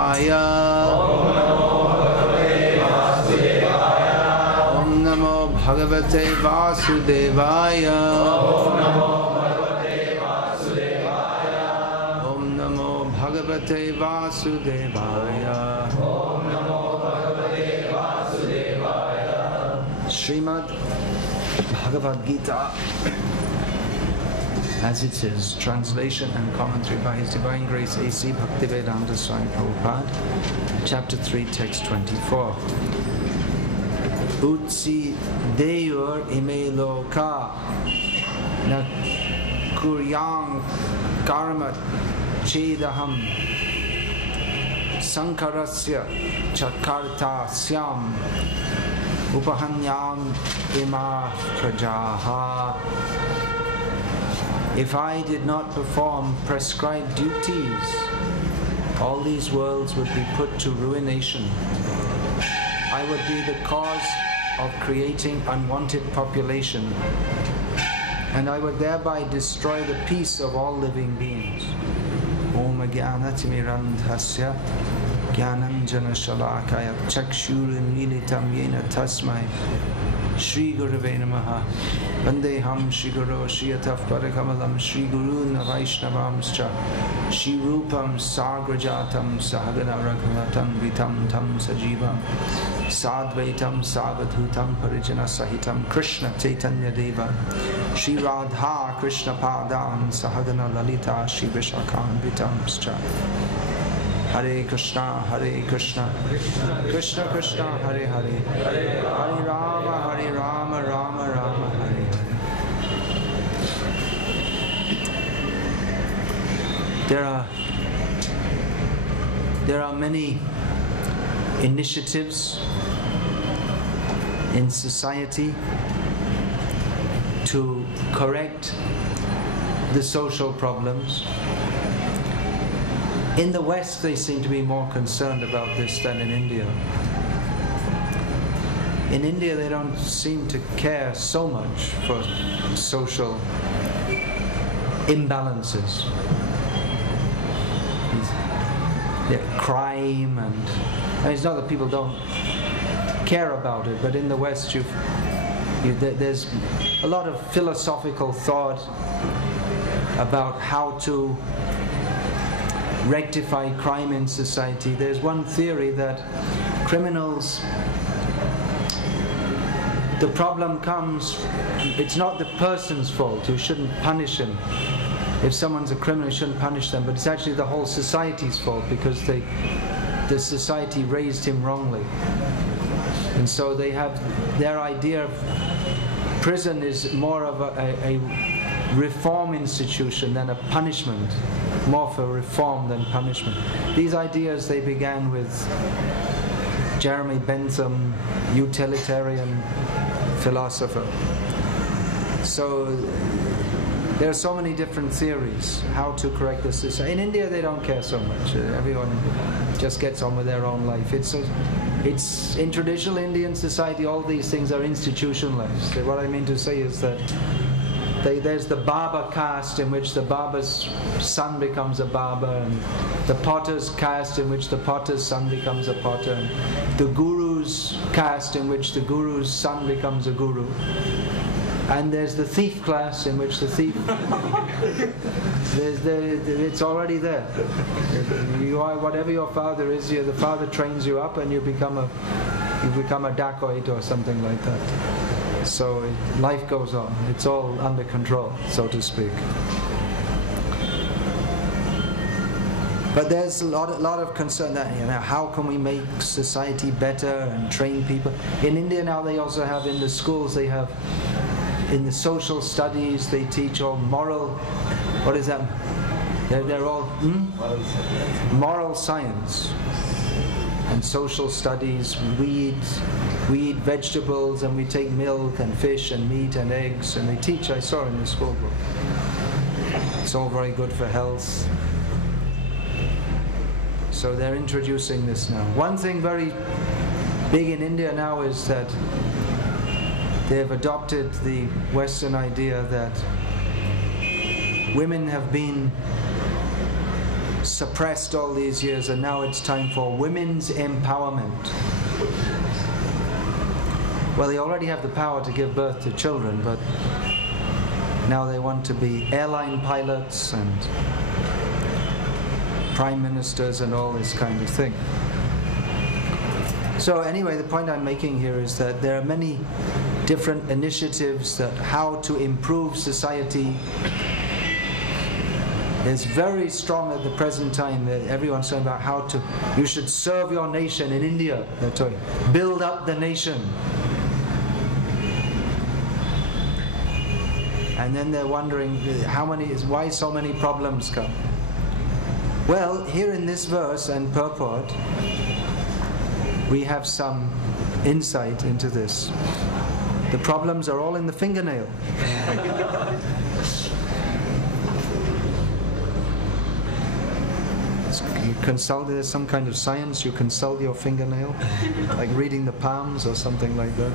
Om Namo Bhagavate Vasudevaya. Om Namo Bhagavate Vasudevaya. Srimad Bhagavad Gita, as it is, translation and commentary by His Divine Grace A.C. Bhakti Vikasa Swami Prabhupada, Chapter 3, Text 24. Utsi Deyur ime loka na kuryang karma chedaham sankarasya chakarta syam upahanyam ima prajaha. If I did not perform prescribed duties, all these worlds would be put to ruination. I would be the cause of creating unwanted population, and I would thereby destroy the peace of all living beings. Om Jnanatimirandhasya Jnananjana Shalakaya Chakshurimilitam Yena Tasmai Shri Gurave Namaha Vandeham Shri Guru Shriyataf Parakamalam Shri Guru Navaishnavamscha Shri Rupam Sagrajatam Sahagana Raghavatam Vitam Tam Sajivam Sadvaitam Savadhutam Parijana Sahitam Krishna Chaitanya Deva Shri Radha Krishna Padan Sahagana Lalita Shri Vishakam Vitamscha. Hare Krishna, Krishna Krishna, Hare Hare, Hare Rama, Rama Rama, Hare Hare. There are many initiatives in society to correct the social problems. In the West, they seem to be more concerned about this than in India. In India, they don't seem to care so much for social imbalances. Crime and it's not that people don't care about it, but in the West, there's a lot of philosophical thought about how to rectify crime in society. There's one theory that criminals, the problem comes, it's not the person's fault. You shouldn't punish him. If someone's a criminal, you shouldn't punish them, but it's actually the whole society's fault because the society raised him wrongly. And so they have their idea of prison is more of a reform institution than a punishment, more for reform than punishment. These ideas, they began with Jeremy Bentham, utilitarian philosopher. So there are so many different theories how to correct the society. In India, they don't care so much. Everyone just gets on with their own life. It's in traditional Indian society, all these things are institutionalized. What I mean to say is that there's the barber caste in which the barber's son becomes a barber, and the potter's caste in which the potter's son becomes a potter, and the guru's caste in which the guru's son becomes a guru. And there's the thief class in which the thief, it's already there. You are whatever your father is. The father trains you up, and you become a dacoit or something like that. So life goes on. It's all under control, so to speak. But there's a lot of concern that, how can we make society better and train people? In India now, they also have in the schools, they have in the social studies, they teach all moral. What is that? They're all moral science and social studies. We eat vegetables, and we take milk and fish and meat and eggs, and they teach. I saw in the school book. It's all very good for health. So they're introducing this now. One thing very big in India now is that they've adopted the Western idea that women have been suppressed all these years, and now it's time for women's empowerment. Well, they already have the power to give birth to children, but now they want to be airline pilots and prime ministers and all this kind of thing. So anyway, the point I'm making here is that there are many different initiatives that how to improve society. It's very strong at the present time that everyone's talking about how to, you should serve your nation. In India, they're talking, build up the nation. And then they're wondering why so many problems come. Well, here in this verse and purport, we have some insight into this. The problems are all in the fingernail. You consult, there's some kind of science, you consult your fingernail, like reading the palms or something like that.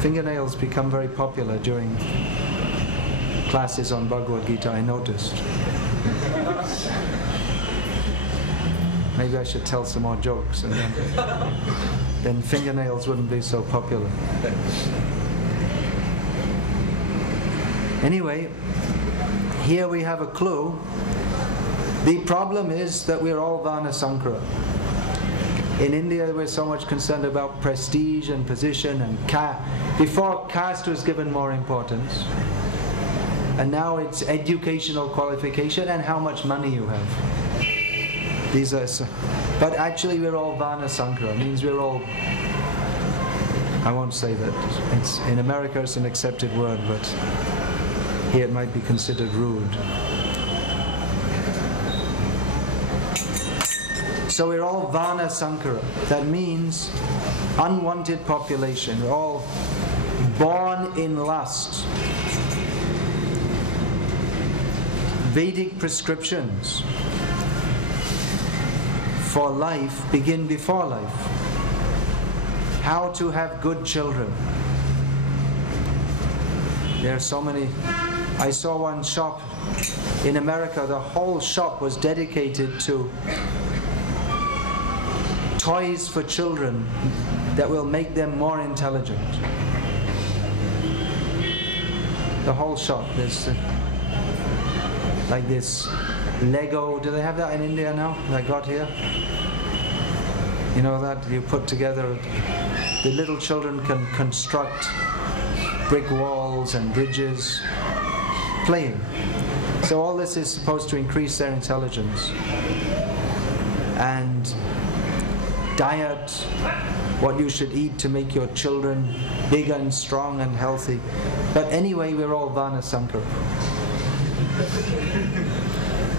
Fingernails become very popular during classes on Bhagavad Gita, I noticed. Maybe I should tell some more jokes, and then fingernails wouldn't be so popular. Anyway, here we have a clue. The problem is that we're all Varna Sankara. In India, we're so much concerned about prestige and position and caste. Before, caste was given more importance. And now it's educational qualification and how much money you have. These are, but actually we're all Varna Sankara. It means we're all, I won't say that. It's, in America it's an accepted word, but here it might be considered rude. So we're all Varna Sankara. That means unwanted population. We're all born in lust. Vedic prescriptions for life begin before life. How to have good children. There are so many. I saw one shop in America, the whole shop was dedicated to toys for children that will make them more intelligent. The whole shop. There's like this Lego. Do they have that in India now? They got here? You know that you put together, the little children can construct brick walls and bridges, playing. So all this is supposed to increase their intelligence. And diet, what you should eat to make your children big and strong and healthy. But anyway, we're all Varna Sankara.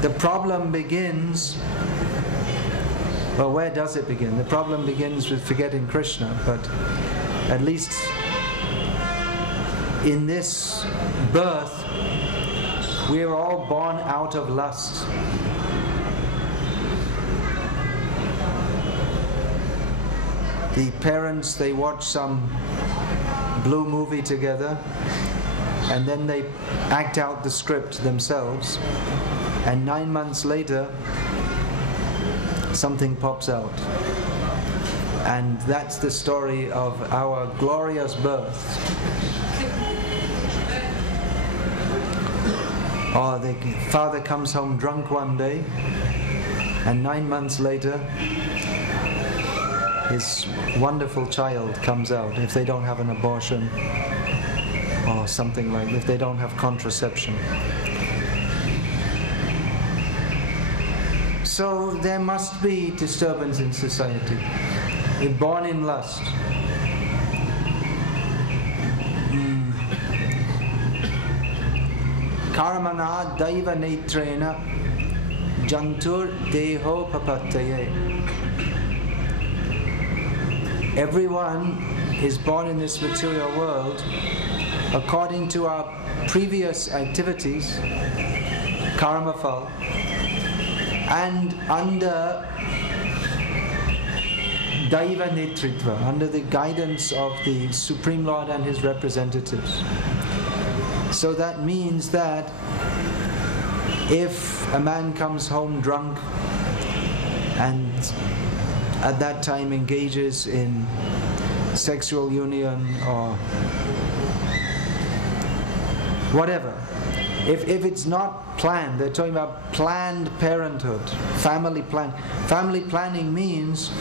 The problem begins, well, where does it begin? The problem begins with forgetting Krishna, but at least in this birth, we are all born out of lust. The parents, they watch some blue movie together, and then they act out the script themselves, and 9 months later something pops out, and that's the story of our glorious birth. Or the father comes home drunk one day, and 9 months later his wonderful child comes out, if they don't have an abortion or something like that, if they don't have contraception. So there must be disturbance in society. We're born in lust. Karmana daiva netrena jantur deho papattaye. Everyone is born in this material world according to our previous activities, karma phal, and under Daiva Netritva, under the guidance of the Supreme Lord and His representatives. So that means that if a man comes home drunk and at that time engages in sexual union or whatever, if it's not planned, they're talking about planned parenthood, family plan. Family planning means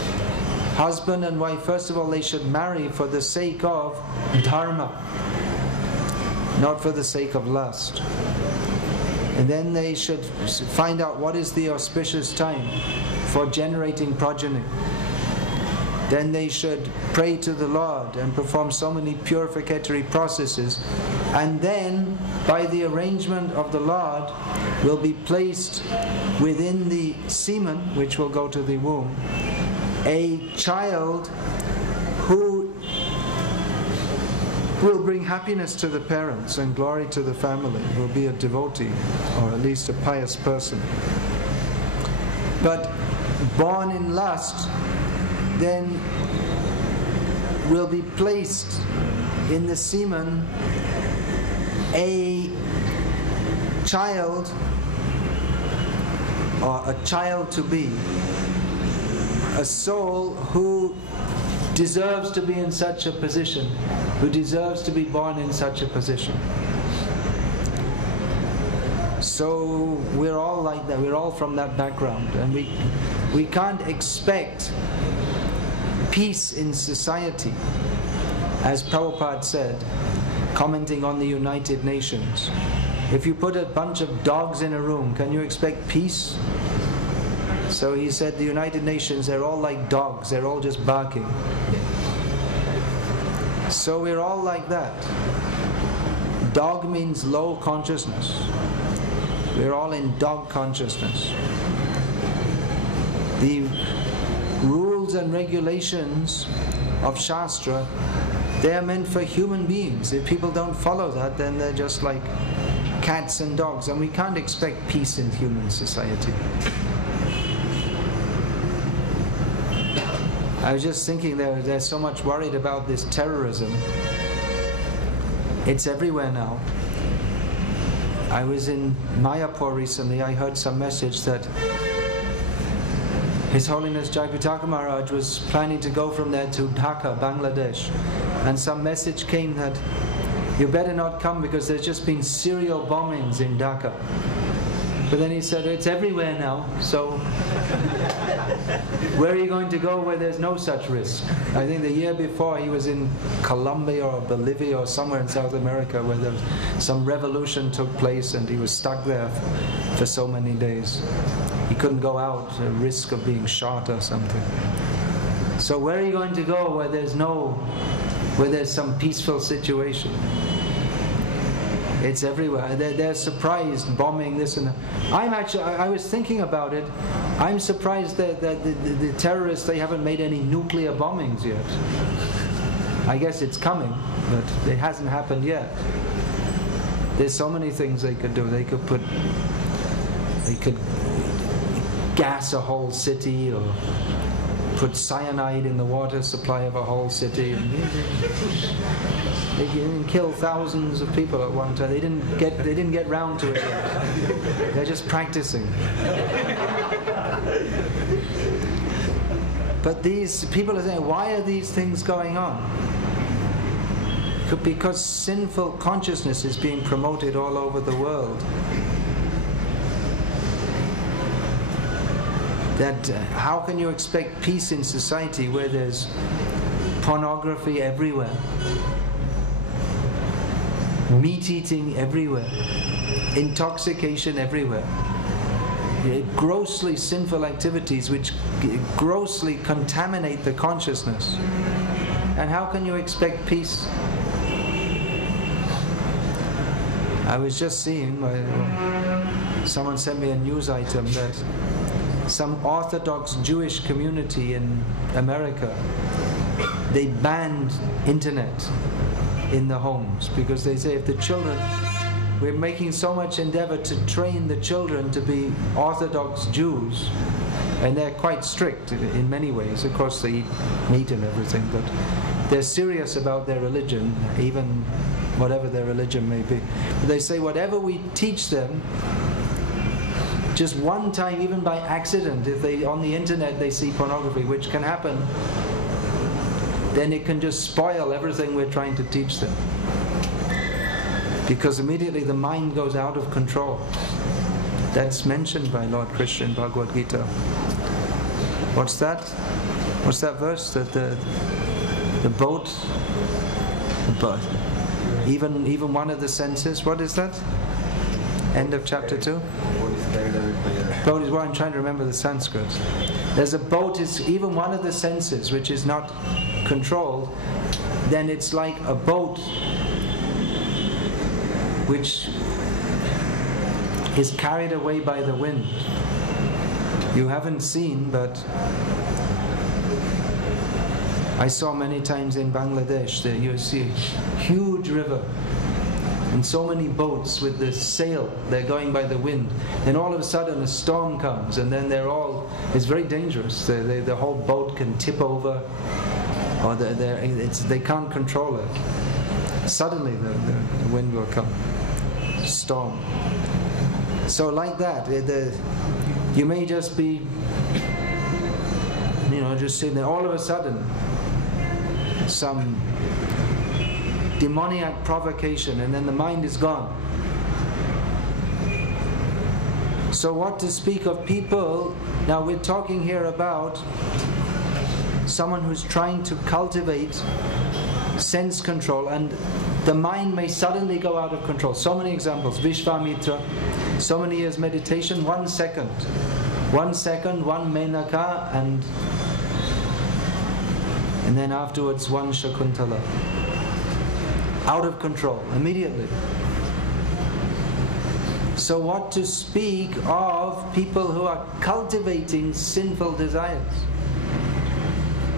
husband and wife, first of all, they should marry for the sake of dharma, not for the sake of lust. And then they should find out what is the auspicious time for generating progeny. Then they should pray to the Lord and perform so many purificatory processes. And then, by the arrangement of the Lord, will be placed within the semen, which will go to the womb, a child who will bring happiness to the parents and glory to the family, will be a devotee, or at least a pious person. But born in lust, then will be placed in the semen a child, or a child to be, a soul who deserves to be in such a position, who deserves to be born in such a position. So we're all like that, we're all from that background, and we can't expect peace in society, as Prabhupada said, commenting on the United Nations. If you put a bunch of dogs in a room, can you expect peace? So he said the United Nations, they're all like dogs, they're all just barking. So we're all like that. Dog means low consciousness. We're all in dog consciousness. The rules and regulations of Shastra, they are meant for human beings. If people don't follow that, then they're just like cats and dogs, and we can't expect peace in human society. I was just thinking they're so much worried about this terrorism. It's everywhere now. I was in Mayapur recently. I heard some message that His Holiness Jayapataka Maharaj was planning to go from there to Dhaka, Bangladesh. And some message came that you better not come because there's just been serial bombings in Dhaka. But then he said, it's everywhere now, so where are you going to go where there's no such risk? I think the year before he was in Colombia or Bolivia or somewhere in South America where there was some revolution took place and he was stuck there for so many days. He couldn't go out, at risk of being shot or something. So where are you going to go where there's some peaceful situation? It's everywhere. They're surprised, bombing this and that. I was thinking about it. I'm surprised that the terrorists, they haven't made any nuclear bombings yet. I guess it's coming, but it hasn't happened yet. There's so many things they could do. They could gas a whole city, or put cyanide in the water supply of a whole city, and they can kill thousands of people at one time. They didn't get round to it yet. They're just practicing. But these people are saying, why are these things going on? Because sinful consciousness is being promoted all over the world. That how can you expect peace in society where there's pornography everywhere, meat eating everywhere, intoxication everywhere, grossly sinful activities which grossly contaminate the consciousness? And how can you expect peace? I was just seeing, someone sent me a news item that some Orthodox Jewish community in America, they banned internet in the homes because they say if the children, we're making so much endeavor to train the children to be Orthodox Jews, and they're quite strict in many ways. Of course they eat meat and everything, but they're serious about their religion, even whatever their religion may be. But they say whatever we teach them just one time, even by accident, if they on the internet they see pornography, which can happen, then it can just spoil everything we're trying to teach them. Because immediately the mind goes out of control. That's mentioned by Lord Krishna in Bhagavad Gita. What's that? What's that verse? That the boat, even one of the senses. What is that? End of chapter 2. Boat is what I'm trying to remember the Sanskrit. There's a boat is even one of the senses which is not controlled. Then it's like a boat which is carried away by the wind. You haven't seen, but I saw many times in Bangladesh that you see a huge river and so many boats with the sail, they're going by the wind. Then all of a sudden a storm comes, and then it's very dangerous. The whole boat can tip over, or they can't control it. Suddenly the wind will come. Storm. So like that, you may just be, just sitting there. All of a sudden, some demoniac provocation, and then the mind is gone. So what to speak of people? Now we're talking here about someone who's trying to cultivate sense control, and the mind may suddenly go out of control. So many examples. Vishvamitra, so many years meditation, 1 second. 1 second, one Menaka, and then afterwards one Shakuntala. Out of control, immediately. So what to speak of people who are cultivating sinful desires?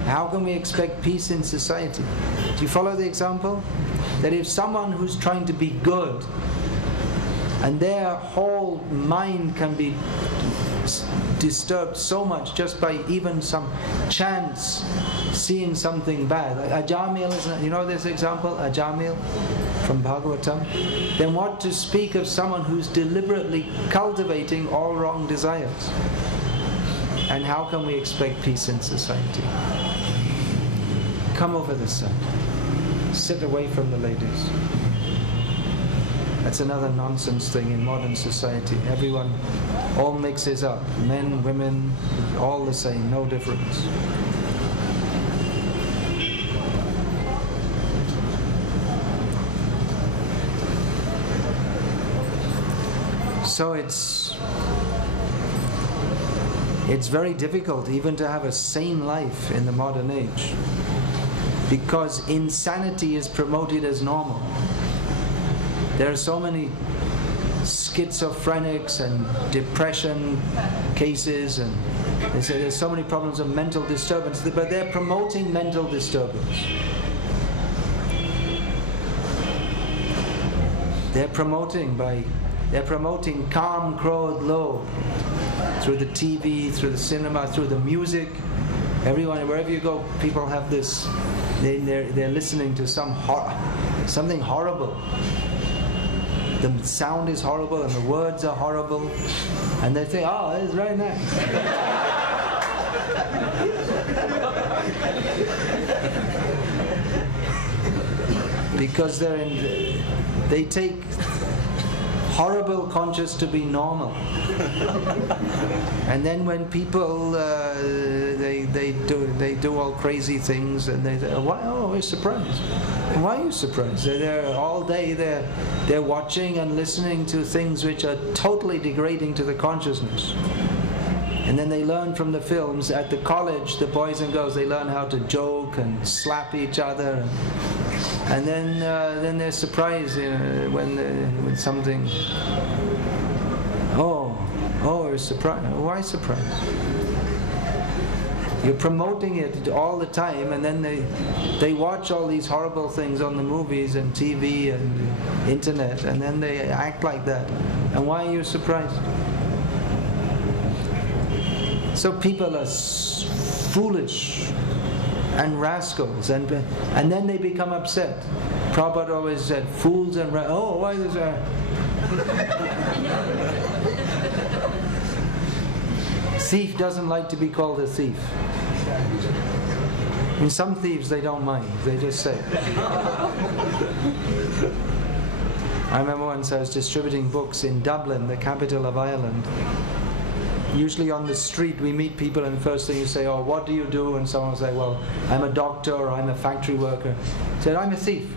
How can we expect peace in society? Do you follow the example? That if someone who's trying to be good, and their whole mind can be disturbed so much just by even some chance seeing something bad. Like Ajamil, you know this example, Ajamil from Bhagavatam? Then what to speak of someone who's deliberately cultivating all wrong desires? And how can we expect peace in society? Come over this side. Sit away from the ladies. That's another nonsense thing in modern society. Everyone all mixes up. Men, women, all the same, no difference. So it's very difficult even to have a sane life in the modern age, because insanity is promoted as normal. There are so many schizophrenics and depression cases, and they say there's so many problems of mental disturbance, but they're promoting mental disturbance. They're promoting calm, krodh, lobh through the TV, through the cinema, through the music. Everyone, wherever you go, people have this. They're listening to something horrible. The sound is horrible and the words are horrible, and they think, oh, it's very nice. Because they take horrible conscious to be normal. And then when people they do all crazy things, and they say, why? Oh, we're surprised. Why are you surprised? They're all day they're watching and listening to things which are totally degrading to the consciousness. And then they learn from the films. At the college, the boys and girls, they learn how to joke and slap each other, and then they're surprised when something. Oh, you're surprised. Why surprised? You're promoting it all the time, and then they watch all these horrible things on the movies and TV and internet, and then they act like that. And why are you surprised? So people are foolish and rascals, and then they become upset. Prabhupada always said, fools and why is that? thief doesn't like to be called a thief. And some thieves, they don't mind, they just say. I remember once I was distributing books in Dublin, the capital of Ireland. Usually on the street we meet people and the first thing you say, oh, what do you do? And someone will say, well, I'm a doctor or I'm a factory worker. I said, I'm a thief.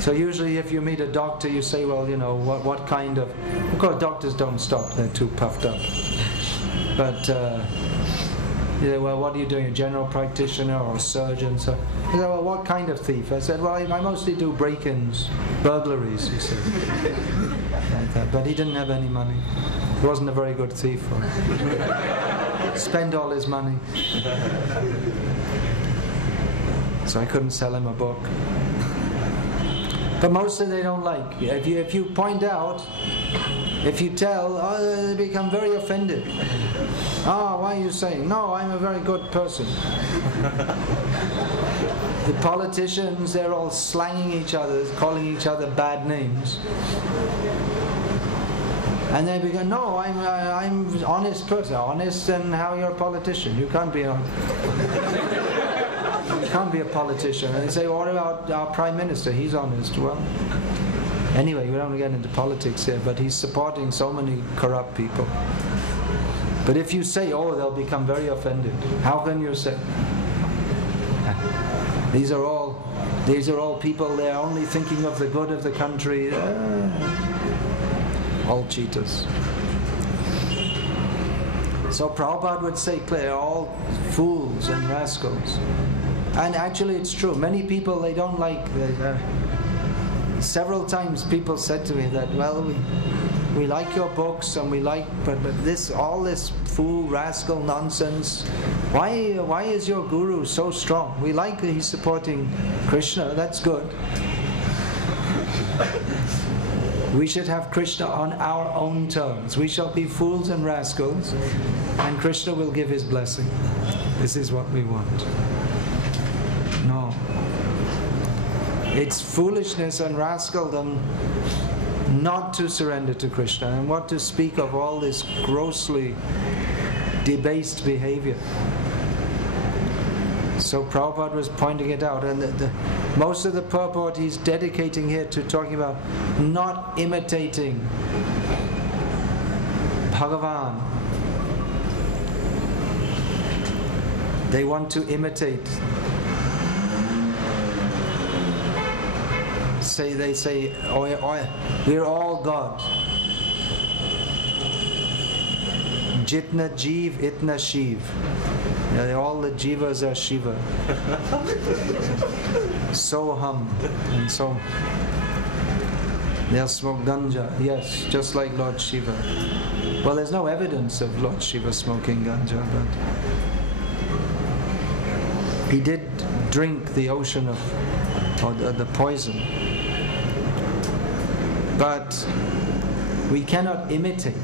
So usually if you meet a doctor, you say, well, you know, what kind of course doctors don't stop, they're too puffed up. But, yeah, well, what are you doing, a general practitioner or a surgeon? So he said, well, what kind of thief? I said, well, I mostly do break-ins, burglaries, he said. Like that. But he didn't have any money. He wasn't a very good thief. Spent all his money. So I couldn't sell him a book. But mostly they don't like. If you point out, if you tell, oh, they become very offended. Oh, why are you saying? No, I'm a very good person. The politicians, they're all slanging each other, calling each other bad names. And they begin, no, I'm an honest person. Honest, and how you're a politician? You can't be honest. You can't be a politician. And they say, what about our Prime Minister? He's honest. Well, anyway, we don't get into politics here, but he's supporting so many corrupt people. But if you say, oh, they'll become very offended. How can you say? These are all people, they're only thinking of the good of the country. All cheaters. So Prabhupada would say, they're all fools and rascals. And actually it's true. Many people, they don't like... several times people said to me that, well, we like your books and we like, but all this fool, rascal nonsense, why is your guru so strong? We like that he's supporting Krishna, that's good. We should have Krishna on our own terms. We shall be fools and rascals, and Krishna will give his blessing. This is what we want. No. It's foolishness and rascaldom not to surrender to Krishna, and what to speak of all this grossly debased behavior. So Prabhupada was pointing it out, and most of the purport he's dedicating here to talking about not imitating Bhagavan. They want to imitate. They say, oh, we're all God. Jitna Jeev, Itna Shiv. All the Jivas are Shiva. Soham. And so they'll smoke ganja, yes, just like Lord Shiva. Well, there's no evidence of Lord Shiva smoking ganja, but he did drink the ocean of the poison. But we cannot imitate.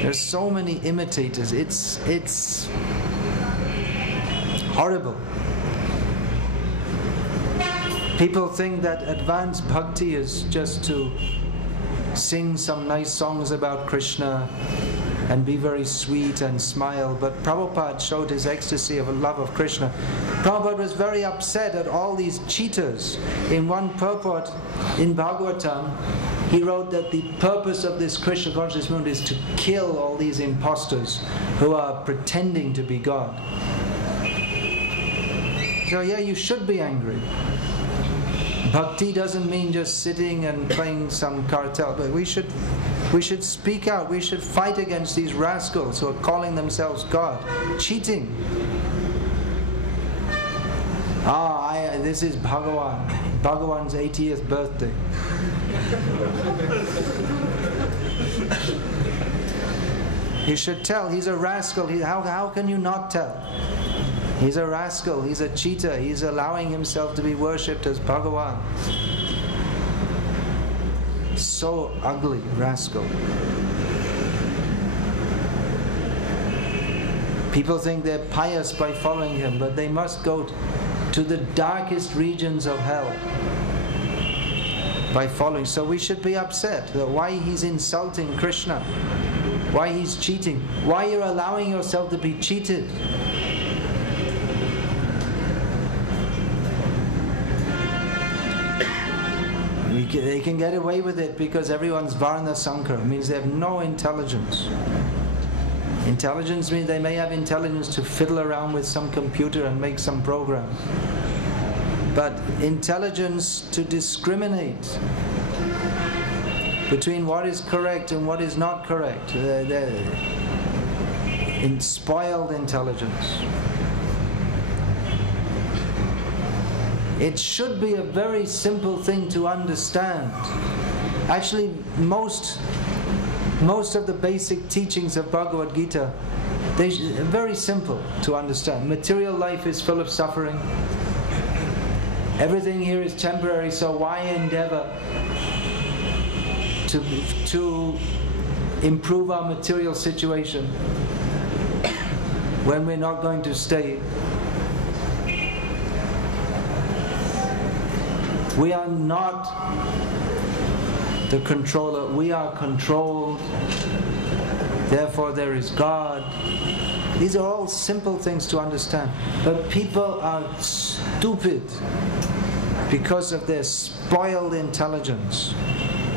There's so many imitators. It's horrible. People think that advanced bhakti is just to sing some nice songs about Krishna and be very sweet and smile, but Prabhupada showed his ecstasy of a love of Krishna. Prabhupada was very upset at all these cheaters. In one purport in Bhagavatam, he wrote that the purpose of this Krishna consciousness movement is to kill all these imposters who are pretending to be God. So yeah, you should be angry. Bhakti doesn't mean just sitting and playing some cartel, but we should speak out. We should fight against these rascals who are calling themselves God, cheating. This is Bhagavan's 80th birthday. You should tell, he's a rascal. How can you not tell? He's a rascal, he's a cheater, he's allowing himself to be worshipped as Bhagavan. So ugly, rascal. People think they're pious by following him, but they must go to the darkest regions of hell by following. So we should be upset that why he's insulting Krishna, why he's cheating, why you're allowing yourself to be cheated. They can get away with it because everyone's Varna Sankara. It means they have no intelligence. Intelligence means they may have intelligence to fiddle around with some computer and make some program. But intelligence to discriminate between what is correct and what is not correct. In spoiled intelligence. It should be a very simple thing to understand. Actually, most of the basic teachings of Bhagavad Gita, they're very simple to understand. Material life is full of suffering. Everything here is temporary, so why endeavor to improve our material situation when we're not going to stay? We are not the controller, we are controlled, therefore there is God. These are all simple things to understand. But people are stupid because of their spoiled intelligence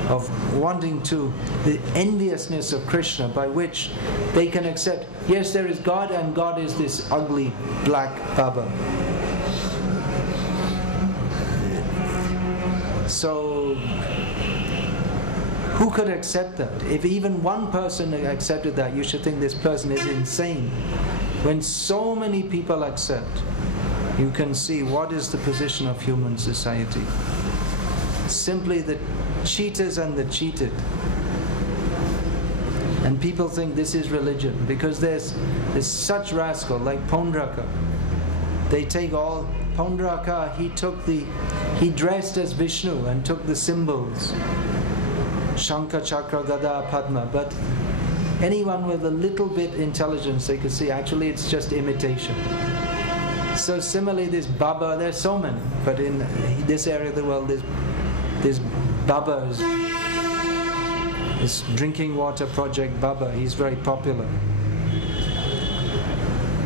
of wanting to, the enviousness of Krishna by which they can accept, yes, there is God and God is this ugly black Baba. So, who could accept that? If even one person accepted that, you should think this person is insane. When so many people accept, you can see what is the position of human society. Simply the cheaters and the cheated. And people think this is religion, because there's such rascal like Pondraka. They take all... Pondraka, he dressed as Vishnu and took the symbols, Shankha, Chakra, Gada, Padma. But anyone with a little bit intelligence, they could see actually it's just imitation. So similarly, this Baba, there's so many, but in this area of the world, this Baba is this drinking water project Baba. He's very popular.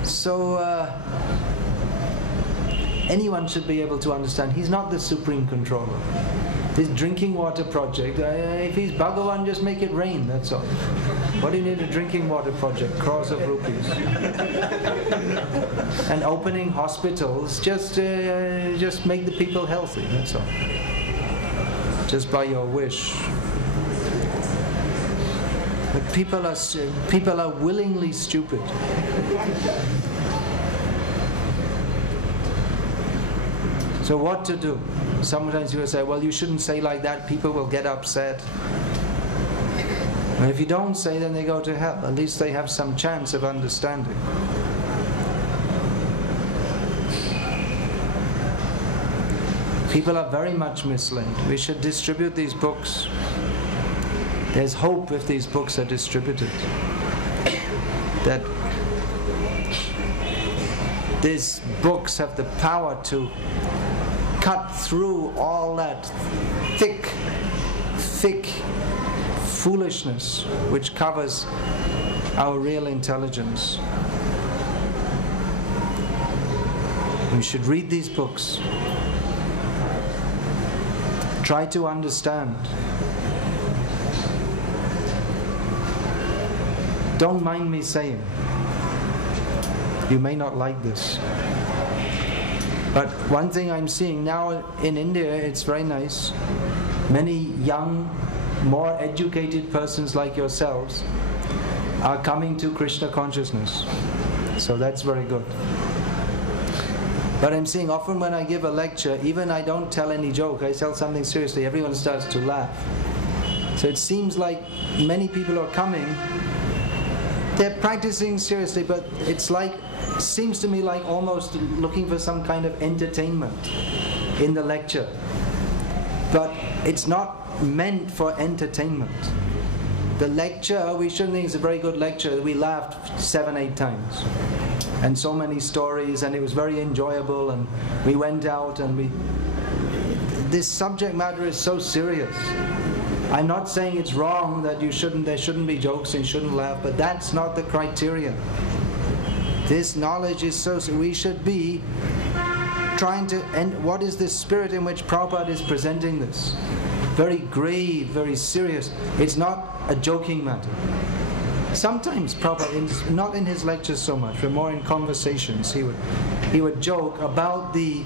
So. Anyone should be able to understand he's not the supreme controller. This drinking water project, if he's Bhagavan, just make it rain, that's all. What do you need a drinking water project? Crores of rupees. And opening hospitals, just make the people healthy, that's all. Just by your wish. But people are willingly stupid. So what to do? Sometimes you will say, well, you shouldn't say like that, people will get upset. And if you don't say, then they go to hell. At least they have some chance of understanding. People are very much misled. We should distribute these books. There's hope if these books are distributed. That these books have the power to cut through all that thick foolishness which covers our real intelligence. We should read these books. Try to understand. Don't mind me saying, you may not like this. But one thing I'm seeing now in India, it's very nice. Many young, more educated persons like yourselves are coming to Krishna consciousness. So that's very good. But I'm seeing often when I give a lecture, even I don't tell any joke, I tell something seriously, everyone starts to laugh. So it seems like many people are coming, they're practicing seriously, but it's like, seems to me like almost looking for some kind of entertainment in the lecture. But it's not meant for entertainment. The lecture, we shouldn't think it's a very good lecture. We laughed 7-8 times. And so many stories, and it was very enjoyable, and we went out and this subject matter is so serious. I'm not saying it's wrong that there shouldn't be jokes and you shouldn't laugh, but that's not the criteria. This knowledge is so, we should be trying to, and what is the spirit in which Prabhupada is presenting this? Very grave, very serious. It's not a joking matter. Sometimes Prabhupada, not in his lectures so much, but more in conversations, he would joke about the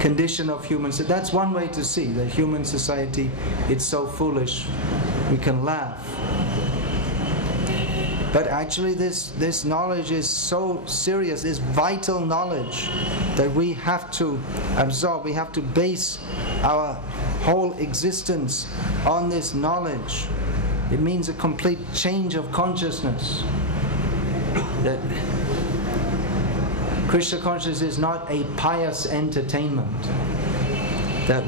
condition of humans. That's one way to see that human society, it's so foolish, we can laugh. But actually this knowledge is so serious, this vital knowledge that we have to absorb. We have to base our whole existence on this knowledge. It means a complete change of consciousness. That Krishna consciousness is not a pious entertainment. That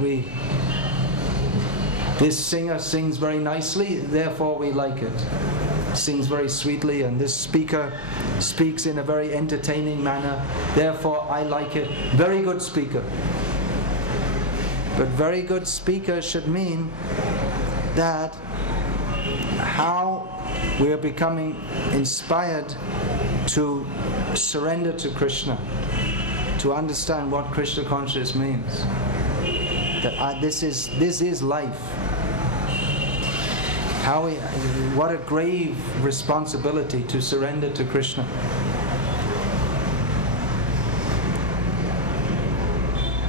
this singer sings very nicely, therefore we like it. Sings very sweetly, and this speaker speaks in a very entertaining manner, therefore I like it. Very good speaker. But very good speaker should mean that how we are becoming inspired to surrender to Krishna, to understand what Krishna consciousness means. That this is life. What a grave responsibility to surrender to Krishna.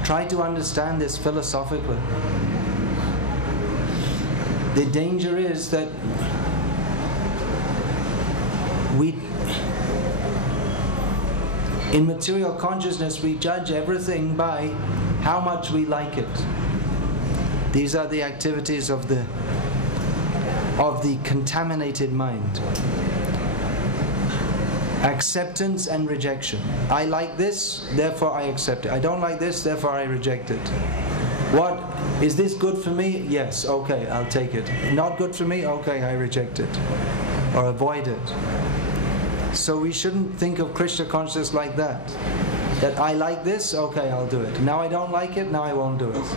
Try to understand this philosophically. The danger is that in material consciousness we judge everything by how much we like it. These are the activities of the contaminated mind. Acceptance and rejection. I like this, therefore I accept it. I don't like this, therefore I reject it. What is this good for me? Yes, okay, I'll take it. Not good for me? Okay, I reject it or avoid it. So we shouldn't think of Krishna consciousness like that. That I like this, okay, I'll do it. Now I don't like it, now I won't do it.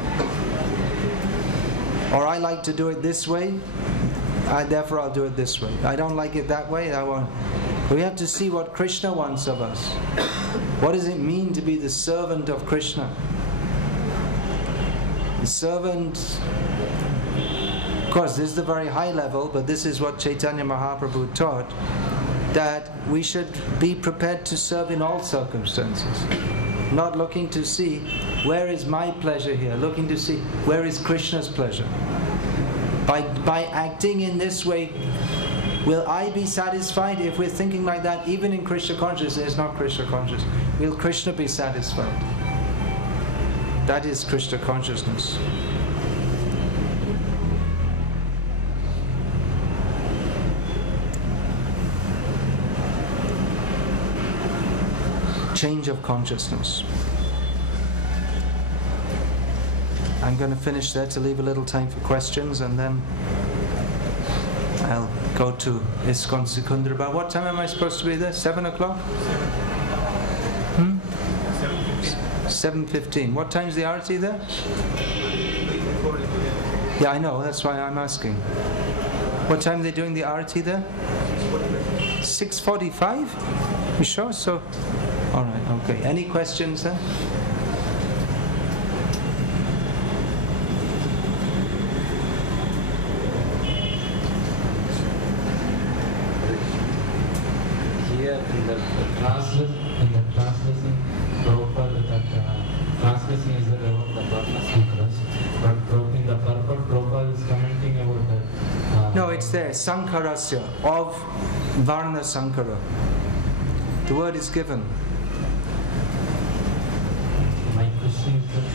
Or I like to do it this way, therefore I'll do it this way. I don't like it that way, I won't. We have to see what Krishna wants of us. What does it mean to be the servant of Krishna? The servant, of course this is the very high level, but this is what Chaitanya Mahaprabhu taught, that we should be prepared to serve in all circumstances. Not looking to see, where is my pleasure here? Looking to see, where is Krishna's pleasure? By acting in this way, will I be satisfied? If we're thinking like that, even in Krishna consciousness, it's not Krishna consciousness. Will Krishna be satisfied? That is Krishna consciousness. Change of consciousness. I'm going to finish there to leave a little time for questions, and then I'll go to ISKCON Secundarbad. What time am I supposed to be there? 7 o'clock? 7:15. What time's the arati there? Yeah, I know, that's why I'm asking. What time are they doing the arati there? 6:45? You sure? So, alright, okay. Any questions then? In the translation, Prabhupada, that translation is about the Varna Sankaras, but in the purport, Prabhupada is commenting about that. No, it's there, Sankarasya, of Varna Sankara. The word is given. My question is that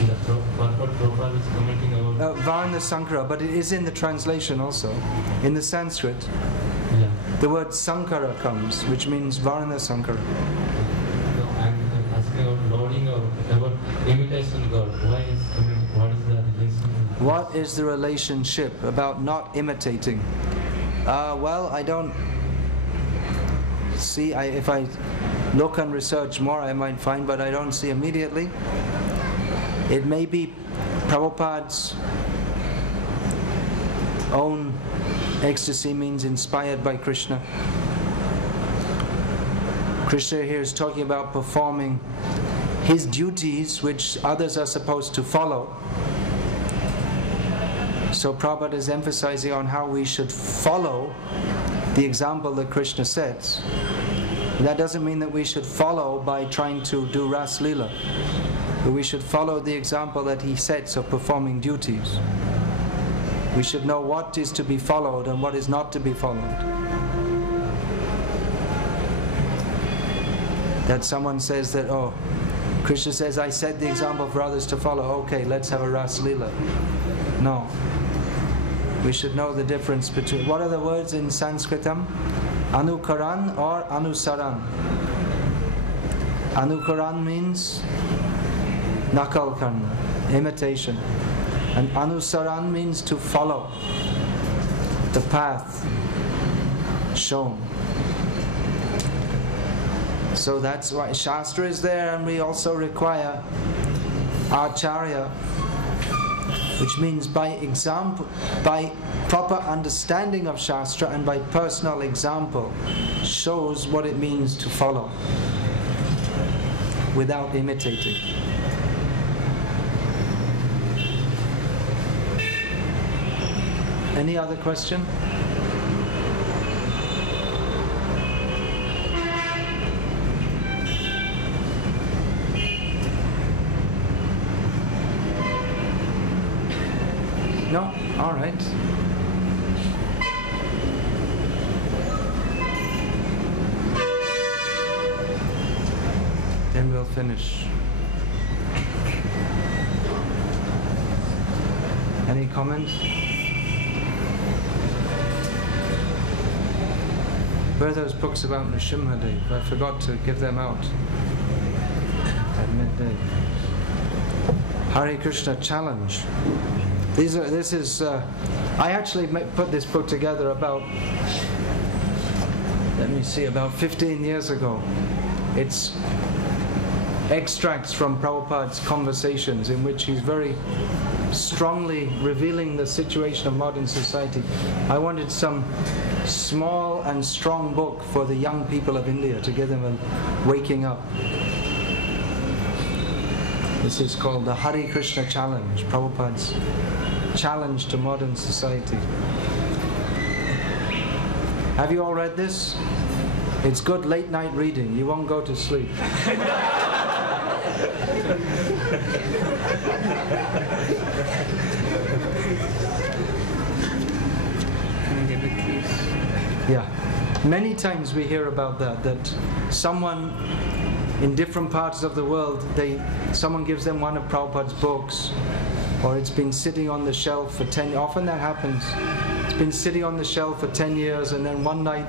in the purport, Prabhupada is commenting about Varna Sankara, but it is in the translation also, in the Sanskrit. Yeah. The word Sankara comes, which means Varna Sankara. No, I'm asking about loading or about imitation God. What is the relation? What is the relationship about not imitating? Well, I don't see. If I look and research more, I might find, but I don't see immediately. It may be Prabhupada's own ecstasy means inspired by Krishna. Krishna here is talking about performing his duties which others are supposed to follow. So Prabhupada is emphasizing on how we should follow the example that Krishna sets. That doesn't mean that we should follow by trying to do Ras Leela, but we should follow the example that he sets of performing duties. We should know what is to be followed and what is not to be followed. That someone says that, oh, Krishna says, I set the example for others to follow, okay, let's have a Ras Leela. No. We should know the difference between, what are the words in Sanskritam? Anukaran or Anusaran. Anukaran means nakal karna, imitation. And Anusaran means to follow the path shown. So that's why Shastra is there, and we also require Acharya, which means by example, by proper understanding of Shastra and by personal example, shows what it means to follow without imitating. Any other question? No? All right. Then we'll finish. Any comments? Where are those books about Nrsimhadev? I forgot to give them out at midday. Hare Krishna Challenge. I actually put this book together about, let me see, about 15 years ago. It's extracts from Prabhupada's conversations in which he's very strongly revealing the situation of modern society. I wanted some small and strong book for the young people of India to give them a waking up. This is called the Hare Krishna Challenge, Prabhupada's challenge to modern society. Have you all read this? It's good late night reading. You won't go to sleep. Yeah. Many times we hear about that someone in different parts of the world, someone gives them one of Prabhupada's books, or it's been sitting on the shelf for 10 years. Often that happens. It's been sitting on the shelf for 10 years, and then one night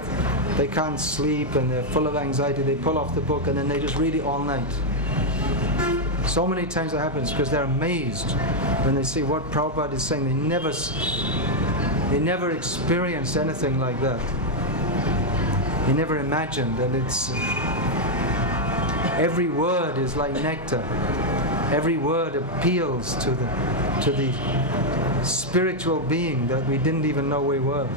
they can't sleep and they're full of anxiety. They pull off the book and then they just read it all night. So many times that happens because they're amazed when they see what Prabhupada is saying. They never experienced anything like that. They never imagined, and it's every word is like nectar. Every word appeals to the spiritual being that we didn't even know we were.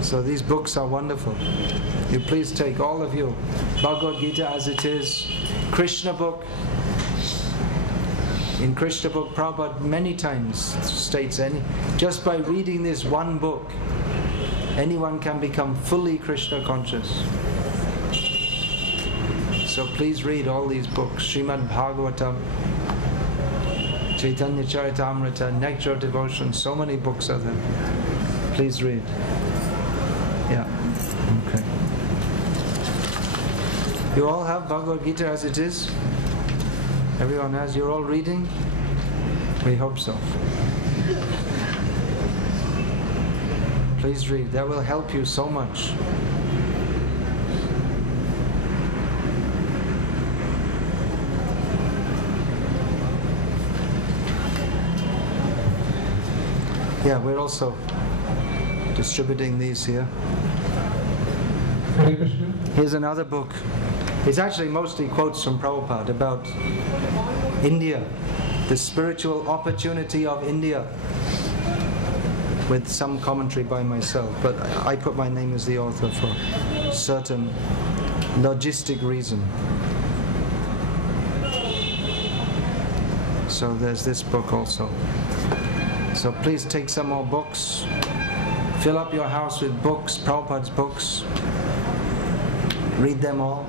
So these books are wonderful. You please take, all of you, Bhagavad Gita as it is, Krishna book. In Krishna book, Prabhupada many times states, just by reading this one book, anyone can become fully Krishna conscious. So please read all these books. Srimad Bhagavatam, Chaitanya Charitamrita, Nectar of Devotion, so many books are there. Please read. Yeah, okay. You all have Bhagavad Gita as it is? Everyone has? You're all reading? We hope so. Please read. That will help you so much. Yeah, we're also distributing these here. Here's another book It's actually mostly quotes from Prabhupada about India, the spiritual opportunity of India, with some commentary by myself, but I put my name as the author for certain logistic reason. So there's this book also. So please take some more books. Fill up your house with books, Prabhupada's books. Read them all.